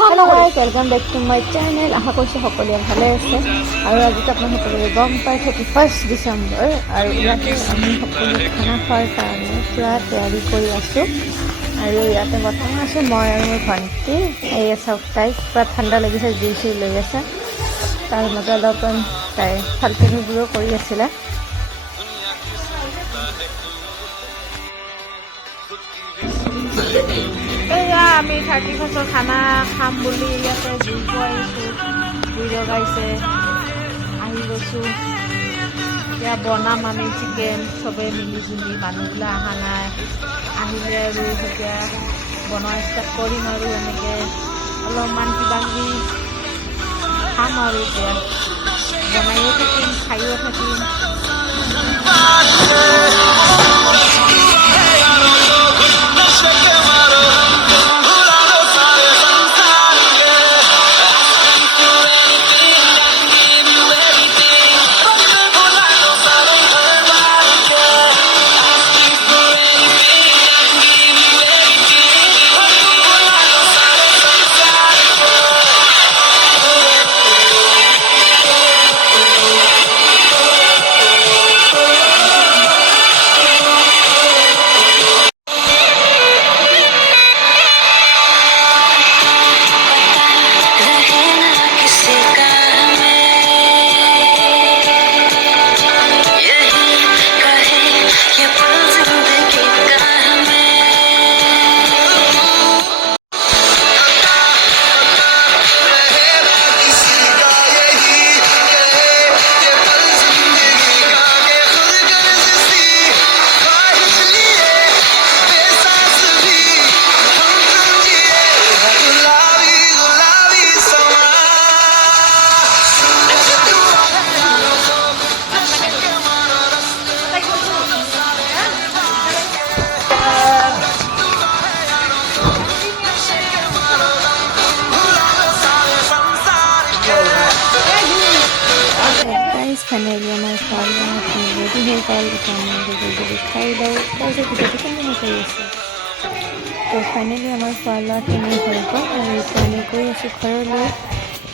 Hello guys, welcome back to my channel. আশা কৰিছোঁ সকলোৱে ভালে আছে আৰু আজি আপোনালোক সকলোৱে গম পাই 31 ডিচেম্বৰ আৰু ইয়াতে আমি সকলোৱে খানা খোৱাৰ কাৰণে পুৰা তৈয়াৰী কৰি আছোঁ আৰু ইয়াতে বৰ্তমান আছোঁ মই আৰু মোৰ ভণ্টি এই চাওক তাই পুৰা ঠাণ্ডা লাগিছে জুই লৈ আছে তাৰ মাজত অলপমান তাই ফাল্টুনিবোৰো কৰি আছিলে আমি 31ৰ খানা খাম বুলি ইয়াতে জুই পোৱাইছোঁ জুই লগাইছে আহি গৈছোঁ এতিয়া বনাম আমি চিকেন চবেই মিলি জুলি মানুহবিলাক অহা নাই আহিলে আৰু এতিয়া বনোৱা ষ্টাৰ্ট কৰিম আৰু এনেকৈ অলপমান কিবা কিবি খাম আৰু এতিয়া বনাইও থাকিম খাইও থাকিম Finally, my father ready हो गल जल्दी खाई लो कैसे कितने में चाहिए तो फाइनली हमारे फाला খিনি হৈ গল আৰু পানী কৰি আছো ঘৰলৈ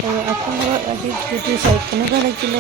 আৰু আপোনালোকক আজি ভিডিঅ' চাই কেনেকুৱা লাগিলে